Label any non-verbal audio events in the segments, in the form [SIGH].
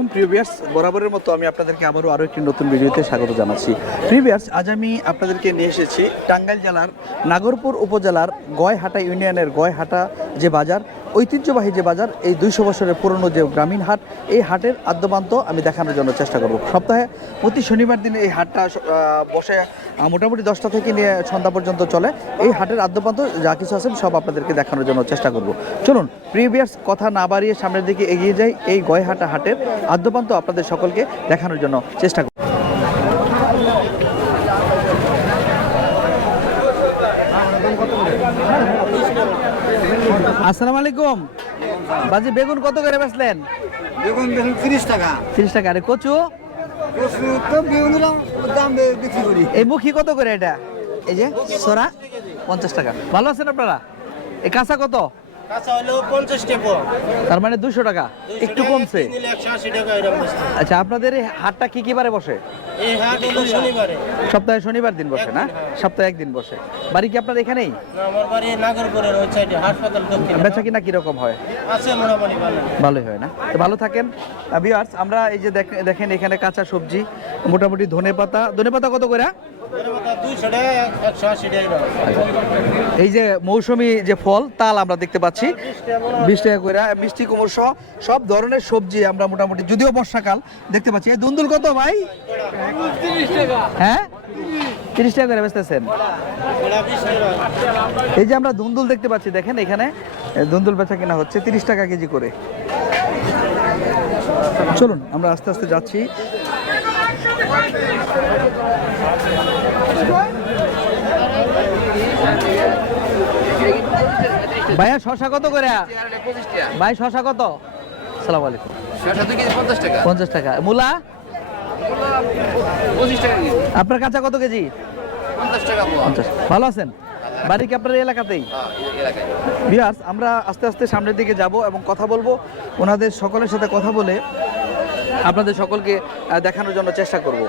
আলাইকুম প্রিভিয়ার্স বরাবরের মতো আমি আপনাদেরকে আবারও আরও একটি নতুন ভিডিওতে স্বাগত জানাচ্ছি। প্রিভিয়ার্স আজ আমি আপনাদেরকে নিয়ে এসেছি টাঙ্গাইল জেলার নাগরপুর উপজেলার গয়হাটা ইউনিয়নের গয়হাটা যে বাজার, ঐতিহ্যবাহী যে বাজার, এই দুইশো বছরের পুরনো যে গ্রামীণ হাট, এই হাটের আদ্যপান্ত আমি দেখানোর জন্য চেষ্টা করব। সপ্তাহে প্রতি শনিবার দিন এই হাটটা বসে মোটামুটি দশটা থেকে নিয়ে সন্ধ্যা পর্যন্ত চলে। এই হাটের আদ্যপান্ত যা কিছু আছে সব আপনাদেরকে দেখানোর জন্য চেষ্টা করব। চলুন প্রিভিয়াস কথা না বাড়িয়ে সামনের দিকে এগিয়ে যাই এই গয়হাটা হাটের আদ্যপান্ত আপনাদের সকলকে দেখানোর জন্য চেষ্টা করব। আসসালামু আলাইকুম। বাজি বেগুন কত করে বেচলেন? বেগুন বেগুন তিরিশ টাকা। তিরিশ টাকা। আরে কচু? এই কত করে এটা? এই যে, সরা, পঞ্চাশ টাকা। ভালো আছেন আপনারা? এই কাঁচা কত? তার মানে দুশো টাকা? একটু কমছে। আচ্ছা আপনাদের এই হাটটা কি কি বারে বসে? সপ্তাহে শনিবার দিন বসে না? সপ্তাহে একদিন বসে। বাড়ি কি আপনার এখানেই? বেচা কিনা কীরকম হয়? ভালো। ভালোই হয় না। তো ভালো থাকেন। আমরা এই যে দেখেন এখানে কাঁচা সবজি মোটামুটি ধনে পাতা ধনে পাতা কত করে? এই যে মৌসুমী যে ফল, তাল আমরা দেখতে পাচ্ছি। বিশ টাকা করে মিষ্টি, কুমড় সহ সব ধরনের সবজি আমরা মোটামুটি, যদিও বর্ষাকাল, দেখতে পাচ্ছি। এই দুন্দুল কত ভাই? হ্যাঁ? তিরিশ টাকা করে বেচতেছেন। এই যে আমরা দুন্দুল দেখতে পাচ্ছি, দেখেন এখানে দুন্দুল বেচা কিনা হচ্ছে তিরিশ টাকা কেজি করে। চলুন, আমরা আস্তে আস্তে যাচ্ছি। [LAUGHS] ভাইয়া শশা কত করে? ভাই শশা কত? সালাম আলাইকুম। পঞ্চাশ টাকা। মূলা? আপনার কাঁচা কত কেজি? পঞ্চাশ ভালো আছেন? বাড়ি কি আপনার এই এলাকাতেই বিয়ার্স আমরা আস্তে আস্তে সামনের দিকে যাব এবং কথা বলব। ওনাদের সকলের সাথে কথা বলে আপনাদের সকলকে দেখানোর জন্য চেষ্টা করব।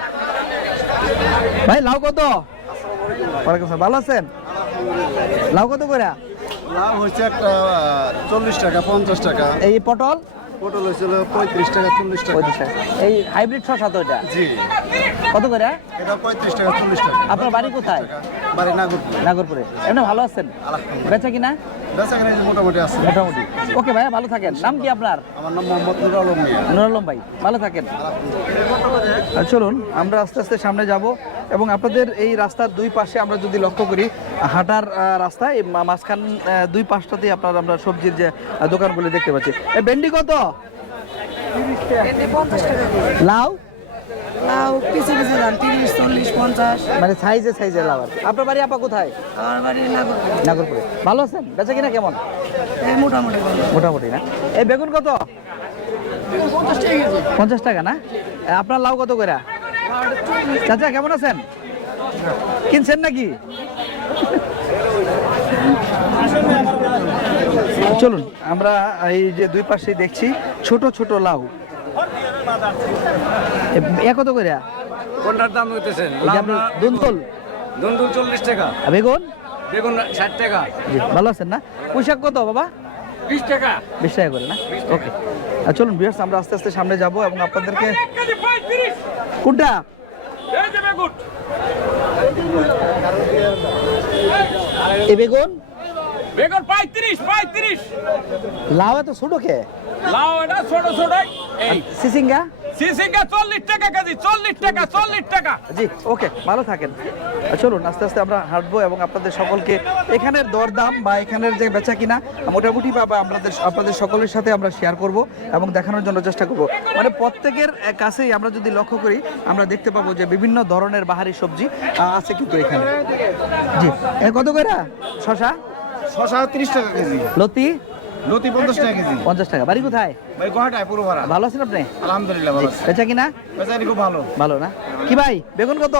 ভাই লাউ কত? আসসালাম। ভালো আছেন? লাউ কত করে? লাভ হচ্ছে একটা চল্লিশ টাকা পঞ্চাশ টাকা। এই পটল? পটল হয়েছিল পঁয়ত্রিশ টাকা চল্লিশ টাকা। পঁয়ত্রিশ টাকা। এই হাইব্রিড শসা তো এটা? জি। কত করে? এটা পঁয়ত্রিশ টাকা চল্লিশ টাকা। আপনার বাড়ি কোথায়? বাড়ি নাগরপুর। নাগরপুরে। এমনি ভালো আছেন? বেচা কিনা? মোটামুটি আছে। মোটামুটি। ওকে ভাইয়া ভালো থাকেন। নাম কি আপনার? আমার নাম মোহাম্মদ নুর আলম মিয়া। নুরালম ভাই ভালো থাকেন। চলুন আমরা আস্তে আস্তে সামনে যাব এবং আপনাদের এই রাস্তার দুই পাশে আমরা যদি লক্ষ্য করি হাঁটার আহ, রাস্তা এই মাঝখান দুই পাশটাতেই আপনার আমরা সবজির যে দোকানগুলি দেখতে পাচ্ছি। ভেন্ডি কত? লাউ? লাউ পিছে পিছে যান তিরিশ চল্লিশ পঞ্চাশ। মানে সাইজে সাইজে লাউ আর আপনার বাড়ি আপা কোথায়? আমার বাড়ি নাগরপুর নাগরপুরে ভালো আছেন? বেচা কিনা কেমন? এই মোটামুটি মোটামুটি না? এই বেগুন কত? পঞ্চাশ টাকা না? আপনার লাউ কত করে? চাচা কেমন আছেন? কিনছেন নাকি? চলুন আমরা এই যে দুই পাশে দেখছি ছোট ছোট লাউ। এ- এ কত করে? কোনটার দাম হইতেছেন দুন্দল ধুন্দুল চল্লিশ টাকা। বেগুন? বেগুন ষাট টাকা। ভালো আছেন না? পোশাক কত বাবা? বিশ টাকা। বিশ টাকা করে না? ওকে আর চলুন বিয়ার্স আমরা আস্তে আস্তে সামনে যাব এবং আপনাদেরকে কোনটা? এ বেগুন? বেগুন পঁয়ত্রিশ পঁয়ত্রিশ। লাউ এত ছোট কে? লাউ এটা ছোট ছোট এই। সিসিঙ্গা? সিসিঙ্গা চল্লিশ টাকা কেজি চল্লিশ টাকা চল্লিশ টাকা। জি ওকে ভালো থাকেন। চলুন আস্তে আস্তে আমরা হাঁটবো এবং আপনাদের সকলকে এখানের দরদাম বা এখানের যে বেচা কিনা মোটামুটি ভাবে আপনাদের আপনাদের সকলের সাথে আমরা শেয়ার করব এবং দেখানোর জন্য চেষ্টা করব। মানে প্রত্যেকের কাছেই আমরা যদি লক্ষ্য করি আমরা দেখতে পাবো যে বিভিন্ন ধরনের বাহারি সবজি আছে কিন্তু এখানে। জি কত করে? শশা তিরিশ টাকা কেজি। লতি? লতি পঞ্চাশ টাকা কেজি। পঞ্চাশ টাকা। বাড়ি কোথায়? ভাই গোহাটায় পুরো ভাড়া। ভালো আছেন আপনি? আলহামদুলিল্লাহ ভালো আছে। বেচা কিনা? বেচা খুব ভালো। ভালো না? কি ভাই বেগুন কত?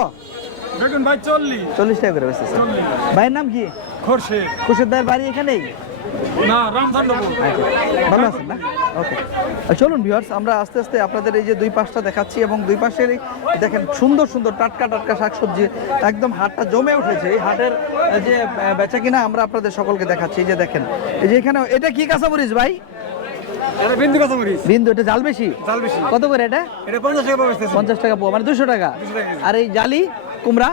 বেগুন ভাই চল্লিশ। চল্লিশ টাকা করে বেচতেছে। ভাইয়ের নাম কি? খোরশেদ। খোরশেদ ভাইয়ের বাড়ি এখানেই? না রামচন্দ্রপুর ভালো আছেন না? ওকে চলুন ভিউয়ার্স আমরা আস্তে আস্তে আপনাদের এই যে দুই পাশটা দেখাচ্ছি এবং দুই পাশেরই দেখেন সুন্দর সুন্দর টাটকা টাটকা শাকসবজি একদম হাটটা জমে উঠেছে। এই হাটের যে বেচা কিনা আমরা আপনাদের সকলকে দেখাচ্ছি। এই যে দেখেন এই যে এখানে এটা কি কাঁচামরিচ ভাই? বিন্দু বিন্দু এটা জাল বেশি? জাল বেশি। কত করে এটা? এটা পঞ্চাশ টাকা পঞ্চাশ টাকা মানে দুশো টাকা। আর এই জালি কুমড়া?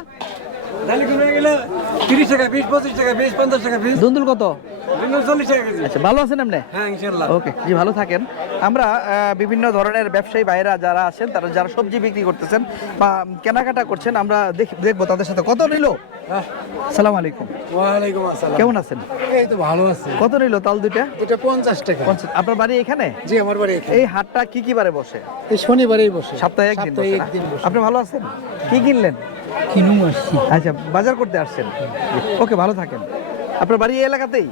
দুন্দুল কত? আচ্ছা ভালো আছেন আপনি? হ্যাঁ ওকে জি ভালো থাকেন। আমরা বিভিন্ন ধরনের ব্যবসায়ী ভাইরা যারা আছেন তারা যারা সবজি বিক্রি করতেছেন বা কেনাকাটা করছেন আমরা দেখব তাদের সাথে। কত নিল? সালাম আলাইকুম। ওয়ালাইকুম আসসালাম। কেমন আছেন? এই তো ভালো আছে। কত নিল তাল দুইটা? এটা পঞ্চাশ টাকা। আপনার বাড়ি এখানে? জি আমার বাড়ি এখানে। এই হাটটা কি কি বারে বসে? এই শনিবারেই বসে। সপ্তাহে একদিন বসে। আপনি ভালো আছেন? কি কিনলেন? কিনু আসছি। আচ্ছা বাজার করতে আসছেন? ওকে ভালো থাকেন। আপনার বাড়ি এই এলাকাতেই?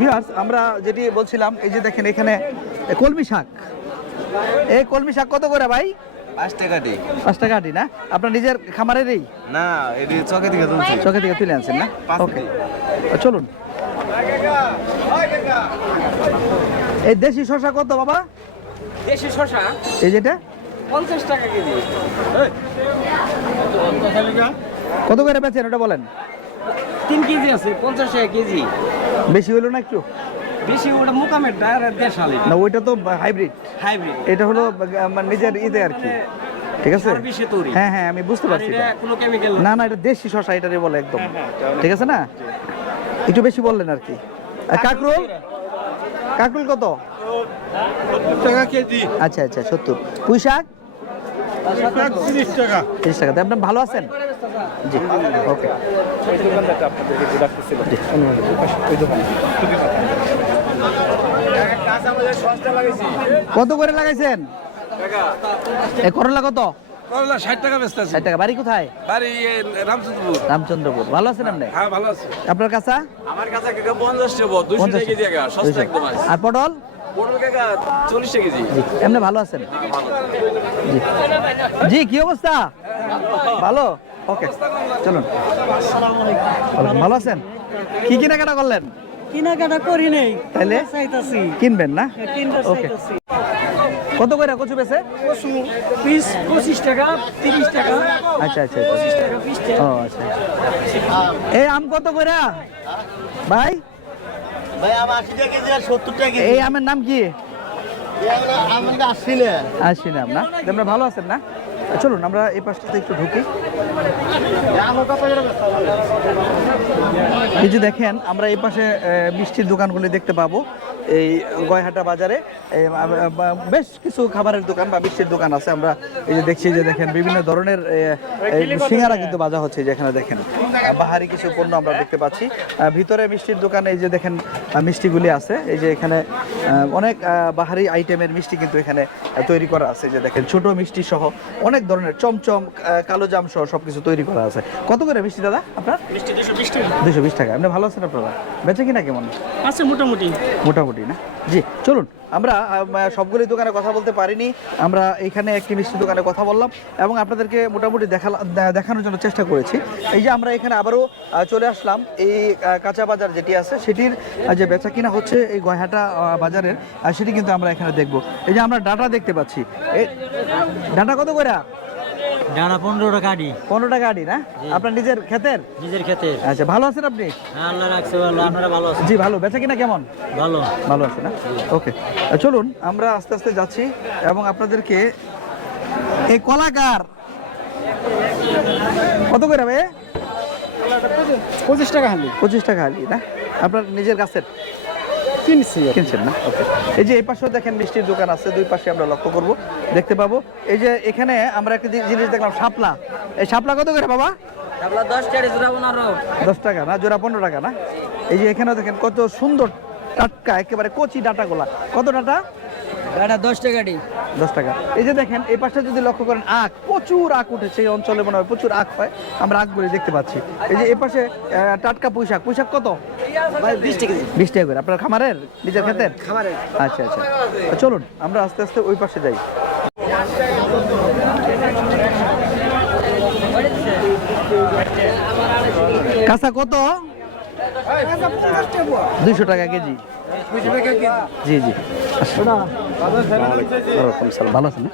ভিউয়ার্স আমরা যেটি বলছিলাম এই যে দেখেন এখানে কলমি শাক। এই কলমি শাক কত করে ভাই? পাঁচ টাকা দিই পাঁচ টাকা আটি না? আপনার নিজের খামারেরই? না এটি চকে থেকে চোখে থেকে তুলে আনছেন না? ওকে। চলুন। এই দেশি শশা কত বাবা? দেশি শশা এই যেটা? পঞ্চাশ টাকা কেজি। কত করে বেচেন ওটা বলেন? তিন কেজি আছে পঞ্চাশ টাকা কেজি। বেশি হলো না একটু? বেশি ওটা মোকামের আর দেড়শালি না ওইটা তো হাইব্রিড। হাইব্রিড। এটা হলো নিজের ইতে আর কি। ঠিক আছে? সার বিষে তৈরি। হ্যাঁ হ্যাঁ আমি বুঝতে পারছি না। না এটা দেশি শশা এটারে বলে একদম। ঠিক আছে না? একটু বেশি বললেন আর কি। কাকরুল কাকরুল? কত? টাকা কেজি। আচ্ছা আচ্ছা সত্তর। পুঁই শাক তিরিশ টাকা। তিরিশ টাকা। আপনি ভালো আছেন? জি ওকে। কত করে লাগাইছেন? করলা কত? করলা ষাট টাকা বেচতে আছে। ষাট টাকা। বাড়ি কোথায়? বাড়ি রামচন্দ্রপুর। রামচন্দ্রপুর। ভালো আছেন আপনি? হ্যাঁ ভালো আছে। আপনার কাছা আমার কাছে কাকা পঞ্চাশ টাকা দুশো পঞ্চাশ। টাকা কেজি কাকা সস্তা একদম আছে। আর পটল? কাকা চল্লিশ টাকা কেজি। এমনি ভালো আছেন? জি। জি কি অবস্থা? ভালো? ওকে চলুন। ভালো- ভালো আছেন? কি কেনাকাটা করলেন? কেনাকাটা করি নেই তাহলে চাইতাছি। কিনবেন না? ওকে কত করে কচু বেছে পিস পঁচিশ টাকা তিরিশ টাকা। আচ্ছা আচ্ছা আচ্ছা। ও আচ্ছা এই আম কত করে? ভাই? ভাই আমার আশি টাকা কেজি আর সত্তর টাকা এই আমের নাম কি? আসছি না আপনার তোমরা ভালো আছেন না? চলুন, আমরা এই পাশটাতে একটু ঢুকি। এই যে দেখেন, আমরা এই পাশে মিষ্টির দোকানগুলি দেখতে পাবো। এই গয়হাটা বাজারে বেশ কিছু খাবারের দোকান বা মিষ্টির দোকান আছে। আমরা এই যে দেখছি যে দেখেন, বিভিন্ন ধরনের সিঙ্গারা কিন্তু বাজা হচ্ছে যেখানে দেখেন। বাহারি কিছু পণ্য আমরা দেখতে পাচ্ছি। ভিতরে মিষ্টির দোকানে এই যে দেখেন মিষ্টিগুলি আছে। এই যে এখানে অনেক বাহারি আইটেমের মিষ্টি কিন্তু এখানে তৈরি করা আছে। যে দেখেন, ছোট মিষ্টি সহ অনেক ধরনের চমচম কালো জাম সহ সবকিছু তৈরি করা আছে। কত করে মিষ্টি দাদা আপনার? দুশো বিশ টাকা। আপনি ভালো আছেন আপনারা? বেঁচে কিনা কেমন? আছে মোটামুটি। মোটামুটি না? জি, চলুন। আমরা সবগুলি দোকানে কথা বলতে পারিনি। আমরা এখানে একটি মিষ্টি দোকানে কথা বললাম এবং আপনাদেরকে মোটামুটি দেখালা- দে- দেখানোর জন্য চেষ্টা করেছি। এই যে আমরা এখানে আবারও চলে আসলাম। এই কাঁচা বাজার যেটি আছে, সেটির যে বেচা কিনা হচ্ছে এই গয়হাটা বাজারের সেটি কিন্তু আমরা এখানে দেখব। এই যে আমরা ডাটা দেখতে পাচ্ছি। ডাটা কত করে ডানা পনেরো টাকা আডি পনেরো টাকা আটি না আপনার নিজের ক্ষেতের? নিজের খেতে আচ্ছা ভালো আছেন আপনি? হ্যাঁ আল্লাহ রাখছে ভালো আপনারা ভালো আছেন? জি ভালো। বেচা কিনা কেমন? ভালো। ভালো আছে না? ওকে। চলুন আমরা আস্তে আস্তে যাচ্ছি এবং আপনাদেরকে এই কলাকার। কত করে ভাই পঁচিশ টাকা হালি। পঁচিশ টাকা হালি না? আপনার নিজের গাছের? কিনছি কিনছেন না? ওকে এই যে এই পাশেও দেখেন মিষ্টির দোকান আছে দুই পাশে আমরা লক্ষ্য করব দেখতে পাবো। এই যে এখানে আমরা একটা জিনিস দেখলাম শাপলা। এই শাপলা কত করে বাবা? দশ টাকা জোড়া বোনারো দশ টাকা না? জোড়া পনেরো টাকা না? এই যে এখানেও দেখেন কত সুন্দর টাটকা একেবারে কচি ডাটাগুলা। কত ডাটা? ডানা দশ টাকা দশ টাকা। এই যে দেখেন এই যদি লক্ষ্য করেন আখ প্রচুর আখ উঠেছে এই অঞ্চলে মনে হয় প্রচুর আখ হয় আমরা আখগুলি দেখতে পাচ্ছি। এই যে এই পাশে টাটকা পুঁইশাক। পুঁইশাক কত? বিশ টাকা করে। আপনার খামারের? নিজের খাবারের আচ্ছা আচ্ছা। চলুন আমরা আস্তে আস্তে ওই পাশে যাই। কাঁচা কত? দুইশো টাকা কেজি। জি জি। ভালো আছেন?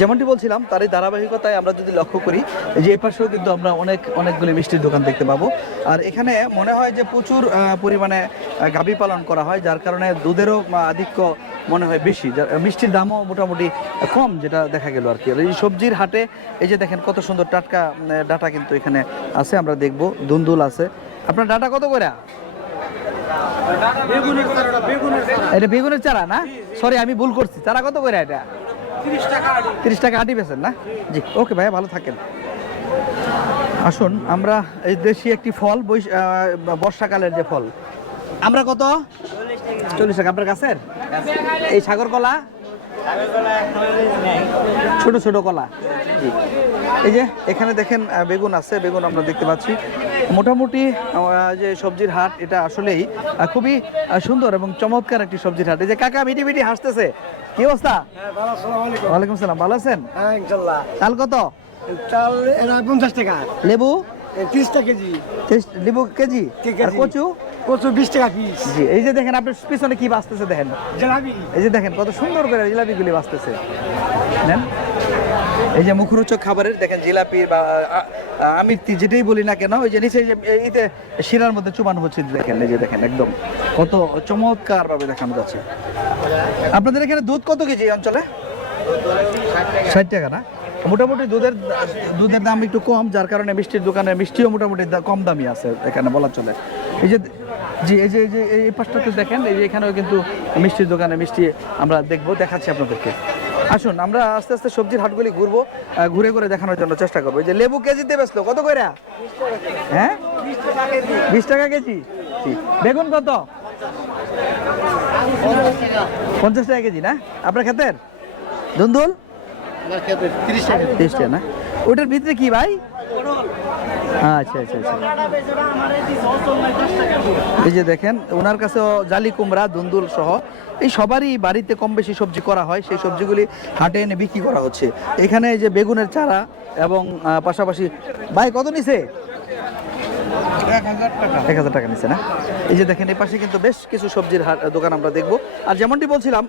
যেমনটি বলছিলাম তারই ধারাবাহিকতায় আমরা যদি লক্ষ্য করি যে এ পাশেও কিন্তু আমরা অনেক অনেকগুলি মিষ্টির দোকান দেখতে পাবো। আর এখানে মনে হয় যে প্রচুর পরিমাণে গাভী পালন করা হয় যার কারণে দুধেরও আধিক্য মনে হয় বেশি। মিষ্টির দামও মোটামুটি কম যেটা দেখা গেল আর কি। আর এই সবজির হাটে এই যে দেখেন কত সুন্দর টাটকা ডাটা কিন্তু এখানে আছে আমরা দেখব। দুন্দুল আছে। আপনার ডাটা কত করে এটা বেগুনের চারা না? সরি আমি ভুল করছি। চারা কত করে এটা? তিরিশ টাকা আটি বেছেন না? জি ওকে ভাইয়া ভালো থাকেন। আসুন আমরা এই দেশি একটি ফল বর্ষাকালের যে ফল। আমরা কত? চল্লিশ টাকা। আপনার কাছের? এই সাগর কলা? ছোট ছোট কলা। জি। এই যে এখানে দেখেন বেগুন আছে বেগুন আমরা দেখতে পাচ্ছি। মোটামুটি যে সবজির হাট এটা আসলেই খুবই সুন্দর এবং চমৎকার একটি সবজির হাট। এই যে কাকা মিটি মিটি হাসতেছে। কি অবস্থা? ভালো ওয়ালাইকুম সালাম ভালো আছেন? হ্যাঁ চাল কত? চাল পঞ্চাশ টাকা। লেবু? তিরিশ টাকা কেজি। লেবু কেজি? আর কচু? কচু বিশ টাকা পিস। জি এই যে দেখেন আপনার পিছনে কি বাঁচতেছে দেখেন। এই যে দেখেন কত সুন্দর করে জিলাপিগুলি বাঁচতেছে নেন। এই যে মুখরোচক খাবারের, দেখেন জিলাপি বা, আ- আ- যেটাই বলি না কেন, ওই যে নিচে এইতে শিরার মধ্যে চুবানো হচ্ছে, দেখেন, এই যে দেখেন, একদম কত চমৎকার ভাবে দেখানো যাচ্ছে। আপনাদের এখানে দুধ কত কেজি এই অঞ্চলে? ষাট টাকা না? মোটামুটি দুধের দুধের দাম একটু কম, যার কারণে মিষ্টির দোকানে মিষ্টিও মোটামুটি কম দামি আছে এখানে বলা চলে। এই যে, জি, এই যে এই যে, এই পাশটাতে দেখেন, এই যে এখানেও কিন্তু মিষ্টির দোকানে মিষ্টি আমরা দেখব, দেখাচ্ছি আপনাদেরকে। আসুন আমরা আস্তে আস্তে সবজির হাটগুলি ঘুরবো ঘুরে ঘুরে দেখানোর জন্য চেষ্টা করব। যে লেবু কেজিতে বেচলো কত করে হ্যাঁ? বিশ টাকা কেজি। বেগুন কত? পঞ্চাশ টাকা কেজি না? আপনার ক্ষেতের? ধুন্দুল তিরিশ টাকা। তিরিশ টাকা না? ওটার ভিতরে কি ভাই? আচ্ছা আচ্ছা আচ্ছা। এই যে দেখেন, ওনার কাছে জালি কুমড়া, দুন্দুল সহ এই সবারই বাড়িতে কম বেশি সবজি করা হয়। সেই সবজিগুলি হাটে এনে বিক্রি করা হচ্ছে। এখানে যে বেগুনের চারা এবং পাশাপাশি ভাই, কত নিছে? এক হাজার টাকা নিচ্ছে না? এই যে দেখেন, এই পাশে কিন্তু বেশ কিছু সবজির দোকান আমরা দেখব। আর যেমনটি বলছিলাম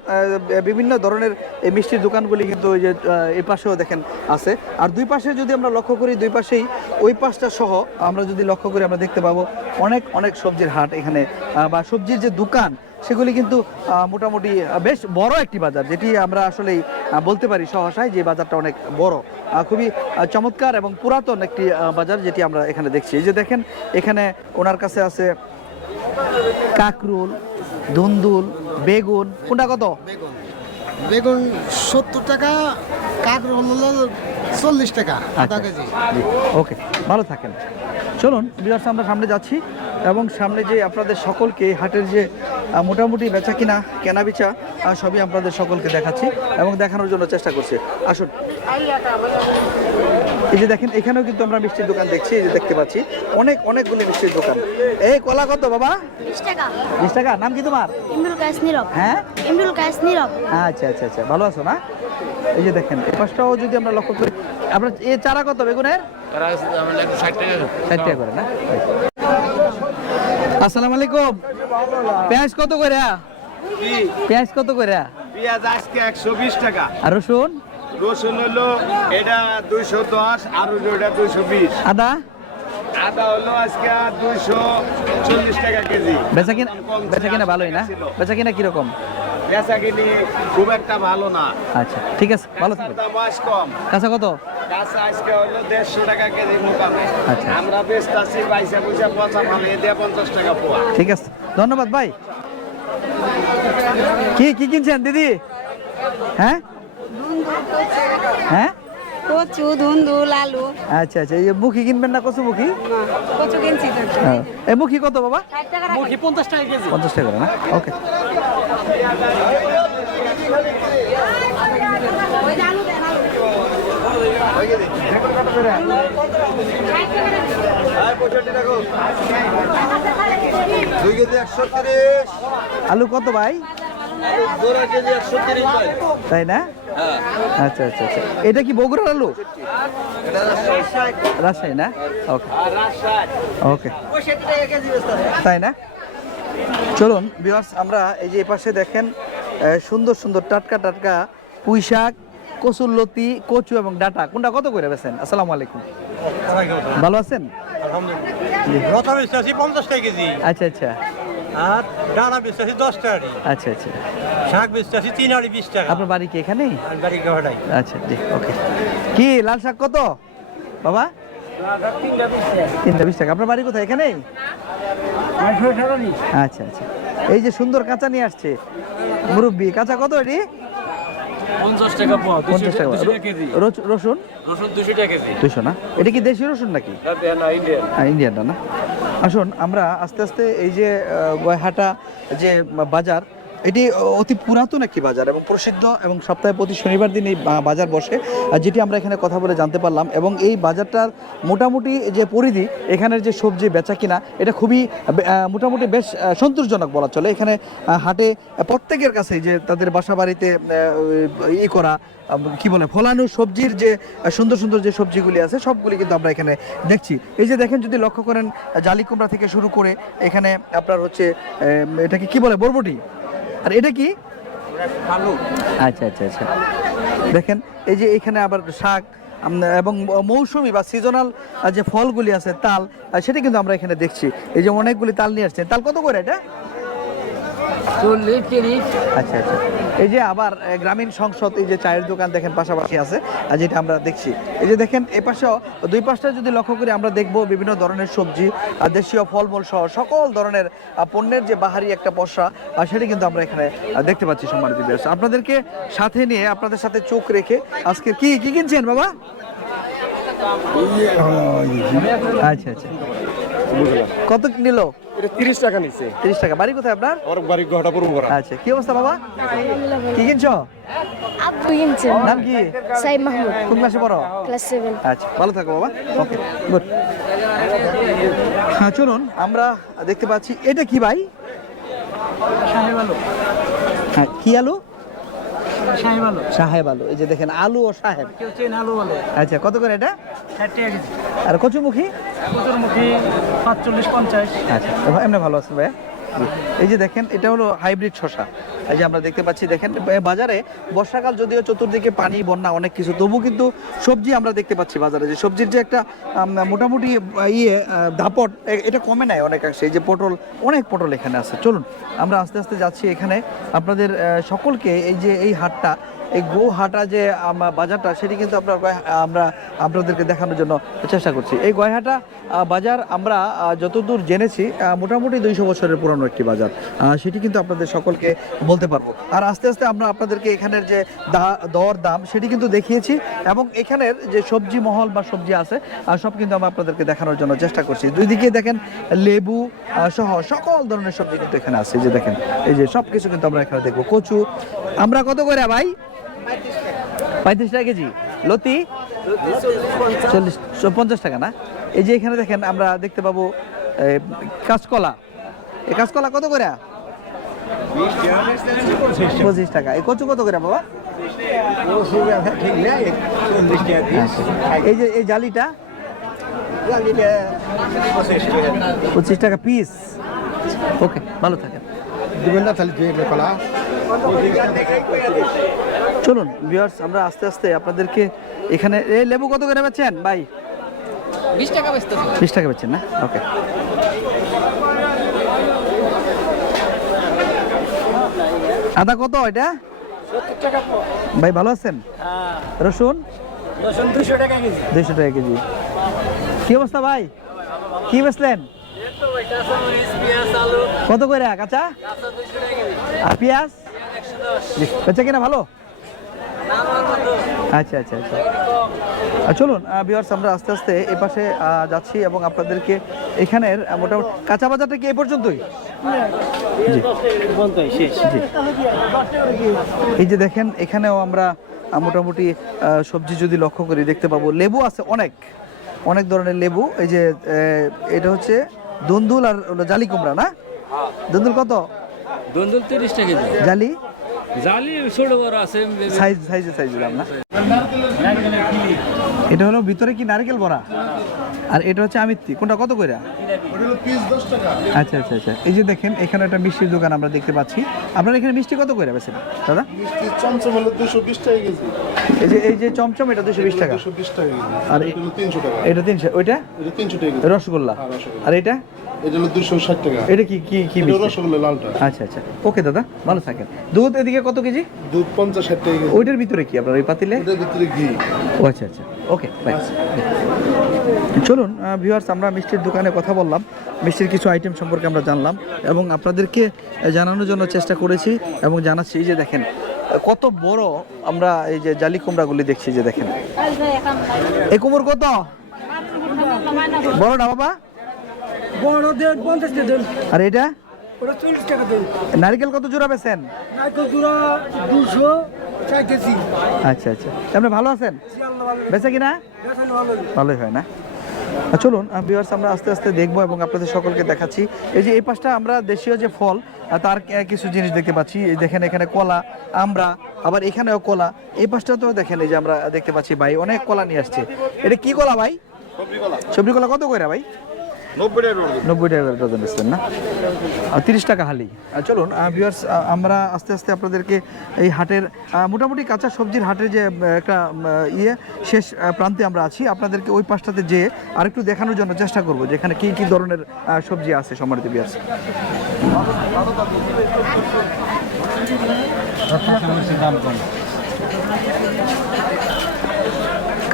বিভিন্ন ধরনের এই মিষ্টির দোকানগুলি কিন্তু ওই যে এই পাশেও দেখেন আছে। আর দুই পাশে যদি আমরা লক্ষ্য করি, দুই পাশেই ওই পাশটা সহ আমরা যদি লক্ষ্য করি, আমরা দেখতে পাবো অনেক অনেক সবজির হাট এখানে। বা সবজির যে দোকান সেগুলি কিন্তু মোটামুটি বেশ বড় একটি বাজার যেটি আমরা আসলেই আহ, বলতে পারি সহসায় যে বাজারটা অনেক বড়। খুবই চমৎকার এবং পুরাতন একটি বাজার যেটি আমরা এখানে দেখছি। এই যে দেখেন এখানে ওনার কাছে আছে কাকরুল ধুন্দুল বেগুন কোনটা কত? বেগুন। সত্তর টাকা কাকর হলো চল্লিশ টাকা আধা আচ্ছা। কেজি। ওকে ভালো থাকেন। চলুন বিরাট আমরা সামনে যাচ্ছি। এবং সামনে যে আপনাদের সকলকে হাটের যে মোটামুটি বেচা কিনা কেনা বেচা সবই আপনাদের সকলকে দেখাচ্ছি এবং দেখানোর জন্য চেষ্টা করছি। আসুন। এই যে দেখেন এখানেও কিন্তু আমরা মিষ্টির দোকান দেখছি এই যে দেখতে পাচ্ছি। অনেক অনেকগুলি মিষ্টির দোকান। এই কলা কত বাবা? বিশ টাকা। বিশ টাকা। নাম কি তোমার? ইমরুল কায়েস নীরব। হ্যাঁ? ইমরুল কায়েস নীরব। আচ্ছা আচ্ছা আচ্ছা। ভালো আছো না? এই যে দেখেন এই পাশটাও যদি আমরা লক্ষ্য করি আপনার এ চারা কত বেগুনের? ষাট টাকা করে না? আসসালামু আলাইকুম। পেঁয়াজ কত করে? পেঁয়াজ কত করে? পেঁয়াজ আজকে একশো বিশ টাকা। আর রসুন? রসুন হলো এটা দুইশো দশ আর ওটা দুইশো বিশ। আদা? আদা হলো আজকে দুইশো চল্লিশ টাকা কেজি। বেচা কিনা বেচা কিনা ভালোই না? বেচা কিনা কীরকম? খুব একটা ভালো না। আচ্ছা ঠিক আছে ভালো থাকবেন। দাম আজ কম। কাঁচা কত? কাঁচা আজকে হলো দেড়শো টাকা কেজি মোকামে আচ্ছা। আমরা বেচতেছি বাইশে পয়সা পচা মালে দিয়ে পঞ্চাশ টাকা পোয়া। ঠিক আছে ধন্যবাদ ভাই। কি কি কিনছেন দিদি? হ্যাঁ? হ্যাঁ? কচু ধুন্দুল আলু আচ্ছা আচ্ছা এই মুখি কিনবেন না কচু মুখি? কচু কিনছি তো। হ্যাঁ। এই মুখি কত বাবা? মুখি পঞ্চাশ টাকা কেজি। পঞ্চাশ টাকা করে না? ওকে। আলু কত ভাই? তাই না? আচ্ছা আচ্ছা আচ্ছা। এটা কি বগুড়ার আলু? রাজশাহী না? ওকে। ওকে। তাই না? চলুন বিয়ার্স আমরা এই যে এপাশে দেখেন সুন্দর সুন্দর টাটকা টাটকা পুঁই শাক কচুর লতি কচু এবং ডাটা। কোনটা কত করে বেছেন আসসালামু আলাইকুম। ভালো আছেন? আচ্ছা আচ্ছা। আর ডানা বিশ্বাসী দশ টাকা আচ্ছা আচ্ছা। শাক বিশ্বাসী তিন আড়ি বিশ টাকা। আপনার বাড়ি কি এখানেই? বাড়ি গাড়াই আচ্ছা জি ওকে। কি লাল শাক কত? বাবা? তিনটা বিশ টাকা। আপনার বাড়ি কোথায় এখানেই? আচ্ছা আচ্ছা। এই যে সুন্দর কাঁচা নিয়ে আসছে মুরব্বি কাঁচা কত এটি? রসুন? রসুন দুশো টাকা কেজি। দুইশো না? এটা কি দেশি রসুন নাকি? ইন্ডিয়ান। ইন্ডিয়ানটা না। আসুন আমরা আস্তে আস্তে এই যে গয়হাটা যে বাজার এটি অতি পুরাতন একটি বাজার এবং প্রসিদ্ধ এবং সপ্তাহে প্রতি শনিবার দিন এই বাজার বসে যেটি আমরা এখানে কথা বলে জানতে পারলাম এবং এই বাজারটার মোটামুটি যে পরিধি, এখানের যে সবজি বেচা কিনা, এটা খুবই মোটামুটি বেশ সন্তোষজনক বলা চলে। এখানে হাটে প্রত্যেকের কাছে যে তাদের বাসা বাড়িতে ই করা কি বলে, ফলানো সবজির যে সুন্দর সুন্দর যে সবজিগুলি আছে, সবগুলি কিন্তু আমরা এখানে দেখছি। এই যে দেখেন, যদি লক্ষ্য করেন, জালি কুমড়া থেকে শুরু করে এখানে আপনার হচ্ছে এটাকে কি বলে, বরবটি? আর এটা কি? আচ্ছা আচ্ছা আচ্ছা। দেখেন এই যে এখানে আবার শাক এবং মৌসুমি বা সিজনাল যে ফলগুলি আছে তাল সেটা কিন্তু আমরা এখানে দেখছি। এই যে অনেকগুলি তাল নিয়ে আসছে। তাল কত করে এটা? চল্লিশ তিরিশ। আচ্ছা আচ্ছা। এই যে আবার গ্রামীণ সংসদ এই যে চায়ের দোকান দেখেন পাশাপাশি আছে আর যেটা আমরা দেখছি। এই যে দেখেন এ পাশেও দুই পাশটা যদি লক্ষ্য করি আমরা দেখব বিভিন্ন ধরনের সবজি আর দেশীয় ফলমূল সহ সকল ধরনের পণ্যের যে বাহারি একটা পসরা আর সেটা কিন্তু আমরা এখানে দেখতে পাচ্ছি সম্মানিত আপনাদেরকে সাথে নিয়ে আপনাদের সাথে চোখ রেখে আজকে কি কি কিনছেন বাবা? আচ্ছা আচ্ছা। কত নিল? এটা তিরিশ টাকা নিচ্ছে তিরিশ টাকা। বাড়ি কোথায় আপনার? আমার বাড়ি আচ্ছা কি অবস্থা বাবা? কি কিনছো? আব্বু কিনছেন নাম কি? সাইদ মাহমুদ। কোন ক্লাসে পড়ো? ক্লাস আচ্ছা ভালো থাকো বাবা। ওকে গুড হ্যাঁ চলুন আমরা দেখতে পাচ্ছি এটা কি ভাই? হ্যাঁ কি আলু? সাহেব আলু। সাহেব আলু এই যে দেখেন আলু ও সাহেব। আলু আচ্ছা কত করে এটা? আর কচুমুখী? কচুরমুখী পাঁচচল্লিশ পঞ্চাশ। আচ্ছা এমনি ভালো আছে ভাইয়া। এই যে দেখেন, এটা হলো হাইব্রিড শশা এই যে আমরা দেখতে পাচ্ছি, দেখেন বাজারে বর্ষাকাল যদিও চতুর্দিকে পানি, বন্যা, অনেক কিছু তবু কিন্তু সবজি আমরা দেখতে পাচ্ছি বাজারে। যে সবজির যে একটা মোটামুটি ইয়ে ধাপট দাপট এটা কমে নেয় অনেকাংশে। এই যে পটল, অনেক পটল এখানে আছে। চলুন, আমরা আস্তে আস্তে যাচ্ছি এখানে। আপনাদের সকলকে এই যে এই হাটটা এই গো হাটা যে বাজারটা, সেটি কিন্তু গয়- আমরা আপনাদেরকে দেখানোর জন্য চেষ্টা করছি। এই গয়হাটা বাজার আমরা যতদূর জেনেছি মোটামুটি দুইশো বছরের পুরনো একটি বাজার। সেটি কিন্তু আপনাদের সকলকে বলতে পারব। আর আস্তে আস্তে আমরা আপনাদেরকে এখানের যে দর দাম, সেটি কিন্তু দেখিয়েছি এবং এখানের যে সবজি মহল বা সবজি আছে সব কিন্তু আমরা আপনাদেরকে দেখানোর জন্য চেষ্টা করছি। দুই দিকে দেখেন লেবু সহ সকল ধরনের সবজি কিন্তু এখানে আছে। যে দেখেন, এই যে সব কিছু কিন্তু আমরা এখানে দেখব। কচু, আমরা কত করে ভাই? পঁয়ত্রিশ টাকা কেজি। লতি? চল্লিশ পঞ্চাশ টাকা না? এই যে এখানে দেখেন, আমরা দেখতে পাবো কাঁচকলা। এই কাঁচকলা কত করে? পঁচিশ টাকা। এই কচু কত করে, বাবা? এই যে, এই জালিটা? পঁচিশ টাকা পিস। ওকে, ভালো থাকেন। দিবেন না তাহলে দুই কলা। চলুন ভিউয়ার্স আমরা আস্তে আস্তে আপনাদেরকে এখানে এই লেবু কত করে বেচছেন ভাই। বিশ টাকা বেচতে বিশ টাকা বেচছেন না? ওকে আদা কত এটা? ভাই ভালো আছেন? রসুন? রসুন দুশো টাকা কেজি। দুইশো টাকা কেজি। কি অবস্থা ভাই? কি বেচলেন? কত করে? কাঁচা? আর পেঁয়াজ? বেচা কিনা ভালো? আচ্ছা আচ্ছা আচ্ছা। চলুন বিয়ার্স আমরা আস্তে আস্তে এ পাশে যাচ্ছি এবং আপনাদেরকে এখানের মোটামুটি কাঁচা বাজারটা কি এ পর্যন্তই? এই যে দেখেন এখানেও আমরা মোটামুটি সবজি যদি লক্ষ্য করি দেখতে পাবো লেবু আছে অনেক। অনেক ধরনের লেবু। এই যে এটা হচ্ছে দুন্দুল আর জালি কুমড়া না? দুন্দুল কত? দন্দুল তিরিশ টাকা জালি? জালি ছোট বড় আছে সাইজ সাইজে সাইজের দাম না? এটা হলো ভিতরে কি নারকেল বড়া? আর এটা হচ্ছে আমিত্তি। কোনটা কত করে আচ্ছা আচ্ছা আচ্ছা। এই যে দেখেন এখানে একটা মিষ্টির দোকান আমরা দেখতে পাচ্ছি। আপনার এখানে মিষ্টি কত করে বেছেন দাদা? চমচম হলো দুশো বিশ টাকা কেজি এই যে এই যে চমচম এটা দুশো বিশ টাকা। দুশো বিশ টাকা আর এটা তিনশো টাকা। এটা তিনশো ওইটা? তিনশো টাকা রসগোল্লা। আর এটা? এটা হলো দুশো ষাট টাকা। এটা কি কি কি এটা রসগোল্লা লালটা। আচ্ছা আচ্ছা। ওকে দাদা ভালো থাকেন। দুধ এদিকে কত কেজি? দুধ পঞ্চাশ ষাট টাকা কেজি। ওইটার ভিতরে কি আপনার ওই পাতিলে? এটার ভিতরে ঘি। ও আচ্ছা আচ্ছা। ওকে বাই চলুন ভিউয়ার্স আমরা মিষ্টির দোকানে কথা বললাম। মিষ্টির কিছু আইটেম সম্পর্কে আমরা জানলাম এবং আপনাদেরকে জানানোর জন্য চেষ্টা করেছি এবং জানাচ্ছি যে দেখেন কত বড় আমরা এই যে জালি কুমড়াগুলি দেখছি যে দেখেন। এই কুমড় কত? বড়টা বাবা? বড় দেন পঞ্চাশ টাকা দেন। আর এটা? ওটা চল্লিশ টাকা দেন। নারকেল কত জোড়া বেছেন জোড়া দুশো আচ্ছা আচ্ছা। আপনি ভালো আছেন? বেছে কিনা? ভালোই। হয় না। চলুন ভিউয়ার্স আমরা আস্তে আস্তে দেখব এবং আপনাদের সকলকে দেখাচ্ছি। এই যে এই পাশটা আমরা দেশীয় যে ফল তার কিছু জিনিস দেখতে পাচ্ছি। দেখেন এখানে কলা আমরা আবার এখানেও কলা। এই পাশটা তো দেখেন এই যে আমরা দেখতে পাচ্ছি ভাই অনেক কলা নিয়ে আসছে। এটা কি কলা ভাই? সবজি কলা কত করে ভাই? নব্বই টাকা ডজন বেচতেন না? তিরিশ টাকা হালি। চলুন ভিউয়ার্স আমরা আস্তে আস্তে আপনাদেরকে এই হাটের মোটামুটি কাঁচা সবজির হাটের যে একটা ইয়ে শেষ প্রান্তে আমরা আছি। আপনাদেরকে ওই পাশটাতে যেয়ে আরেকটু দেখানোর জন্য চেষ্টা করব যে এখানে কী কী ধরনের সবজি আছে সম্মানিত ভিউয়ার্স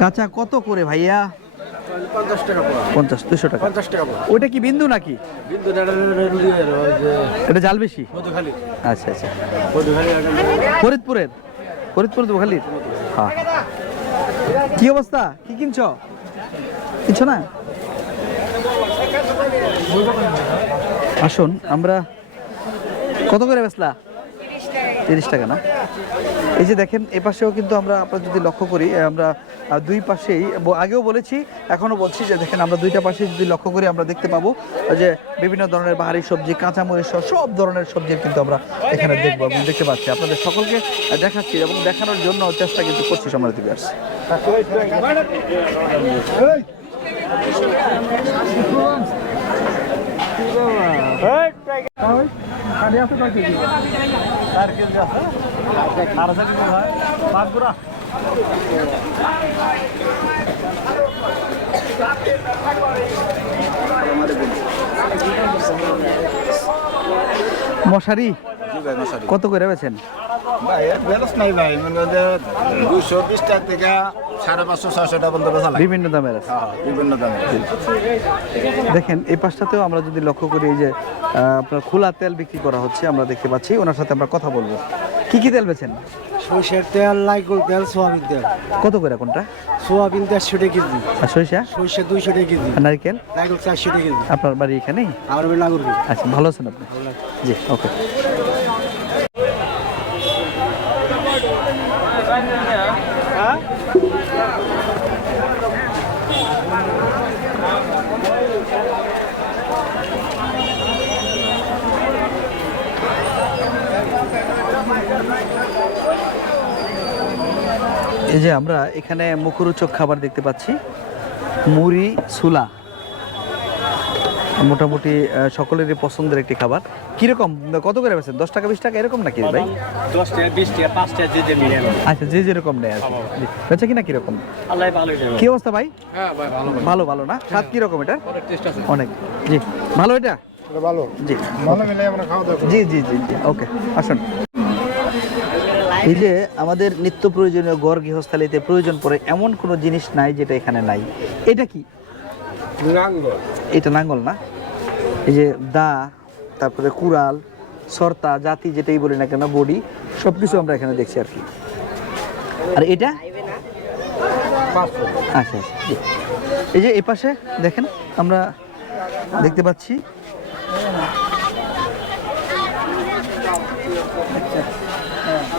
কাঁচা কত করে ভাইয়া? পঞ্চাশ টাকা দুশো টাকা। পঞ্চাশ টাকা ওইটা কি বিন্দু নাকি? এটা জাল বেশি? আচ্ছা আচ্ছা। ফরিদপুরের? ফরিদপুর তো হ্যাঁ। কি অবস্থা? কি কিনছো? কিনছো না? আসুন আমরা কত করে বেচলা? তিরিশ টাকা না? এই যে দেখেন, এ পাশেও কিন্তু আমরা আপনার যদি লক্ষ্য করি আমরা দুই পাশেই আগেও বলেছি, এখনও বলছি যে দেখেন, আমরা দুইটা পাশে যদি লক্ষ্য করি, আমরা দেখতে পাবো যে বিভিন্ন ধরনের বাহারি সবজি, কাঁচামরিচ সব ধরনের সবজির কিন্তু আমরা এখানে দেখব এবং দেখতে পাচ্ছি। আপনাদের সকলকে দেখাচ্ছি এবং দেখানোর জন্য চেষ্টা কিন্তু করছি সম্মানিত ভিউয়ার্স মশারি? কত করে বেছেন বিভিন্ন দামের আছে। হ্যাঁ, বিভিন্ন দামে দেখেন এই পাশটাতেও আমরা যদি লক্ষ্য করি এই যে আপনার খোলা তেল বিক্রি করা হচ্ছে আমরা দেখতে পাচ্ছি ওনার সাথে আমরা কথা বলব। কি কি তেল বেছেন সরষের তেল লাইকুল তেল সোয়াবিন তেল। কত করে কোনটা? সোয়াবিন চারশো টাকা কেজি। আর সরিষা? সরষে দুইশো টাকা কেজি। নারকেল? লাইকুল চারশো টাকা কেজি। আপনার বাড়ি এখানেই? আমার বেলা নাগরপুর আচ্ছা ভালো আছেন আপনি? জি ওকে। এই যে আমরা এখানে মুখরোচক খাবার দেখতে পাচ্ছি। মুড়ি সুলা। মোটামুটি আহ, সকলেরই পছন্দের একটি খাবার। কীরকম? কত করে বেছেন দশ টাকা বিশ টাকা এরকম নাকি ভাই? দশ টাকা বিশ টাকা পাঁচ টাকা যে যে মিলে। আচ্ছা যে যেরকম নেয় আর কি। বেচে কিনা কীরকম? আল্লাহ দেবে কি অবস্থা ভাই? ভালো ভালো না? স্বাদ কীরকম এটা? অনেক জি। ভালো এটা? ভালো। জি। ভালো মিলে আমরা খাওয়া দাওয়া জি জি জি জি। ওকে আসুন। এই যে আমাদের নিত্য প্রয়োজনীয় গড় গৃহস্থালিতে প্রয়োজন পড়ে এমন কোনো জিনিস নাই যেটা এখানে নাই। এটা কি? এটা নাঙ্গল না? এই যে দা তারপরে কুড়াল সর্তা জাতি যেটাই বলি না কেন বডি সব কিছু আমরা এখানে দেখছি আর কি। আর এটা? আচ্ছা আচ্ছা এই যে এই পাশে দেখেন আমরা দেখতে পাচ্ছি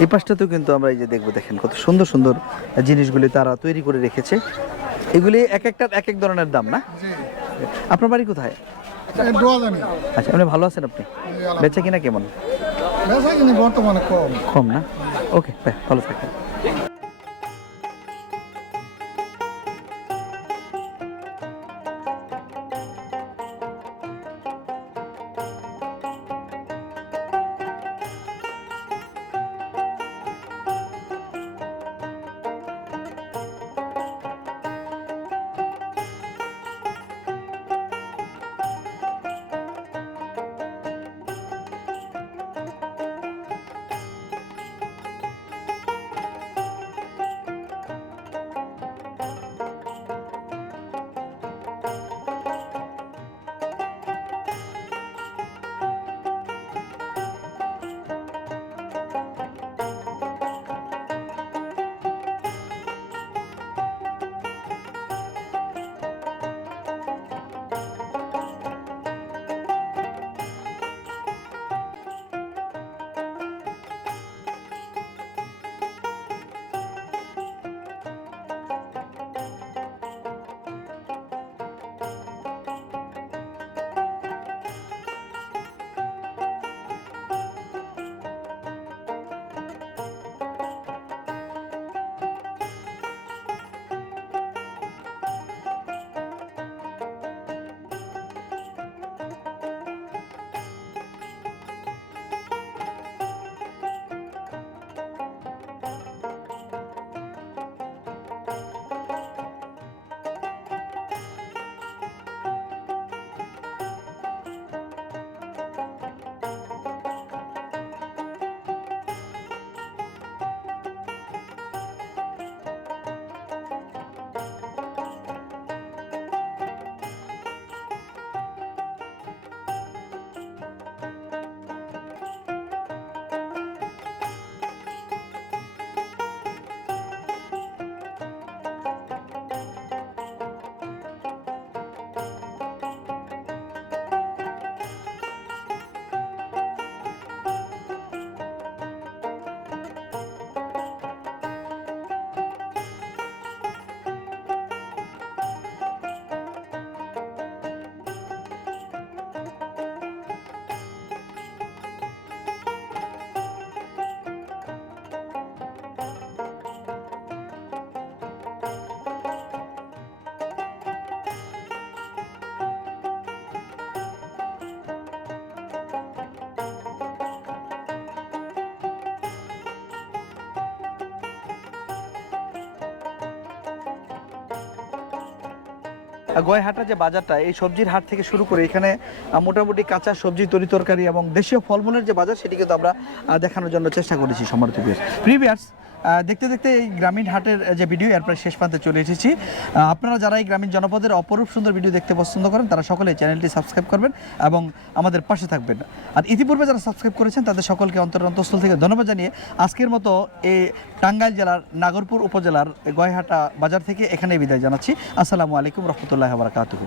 এই পাশটাতেও কিন্তু আমরা এই যে দেখব দেখেন কত সুন্দর সুন্দর জিনিসগুলি তারা তৈরি করে রেখেছে। এগুলি এক একটা এক এক ধরনের দাম না? আপনার বাড়ি কোথায়? আচ্ছা আপনি ভালো আছেন আপনি? বেচা কিনা কেমন? বর্তমানে কম। কম না? ওকে ভালো থাকেন গয়হাটা যে বাজারটা, এই সবজির হাট থেকে শুরু করে এখানে মোটামুটি কাঁচা সবজি, তরি তরকারি এবং দেশীয় ফলমূলের যে বাজার, সেটি কিন্তু আমরা দেখানোর জন্য চেষ্টা করেছি সমর্থকের প্রিভিয়ার্স দেখতে দেখতে এই গ্রামীণ হাটের যে ভিডিও, এর প্রায় শেষ প্রান্তে চলে এসেছি। আপনারা যারা এই গ্রামীণ জনপদের অপরূপ সুন্দর ভিডিও দেখতে পছন্দ করেন, তারা সকলে চ্যানেলটি সাবস্ক্রাইব করবেন এবং আমাদের পাশে থাকবেন। আর ইতিপূর্বে যারা সাবস্ক্রাইব করেছেন, তাদের সকলকে অন্তর অন্তঃস্থল থেকে ধন্যবাদ জানিয়ে আজকের মতো এই টাঙ্গাইল জেলার নাগরপুর উপজেলার গয়হাটা বাজার থেকে এখানে বিদায় জানাচ্ছি। আসসালামু আলাইকুম রহমতুল্লাহ বারাকাতুহু।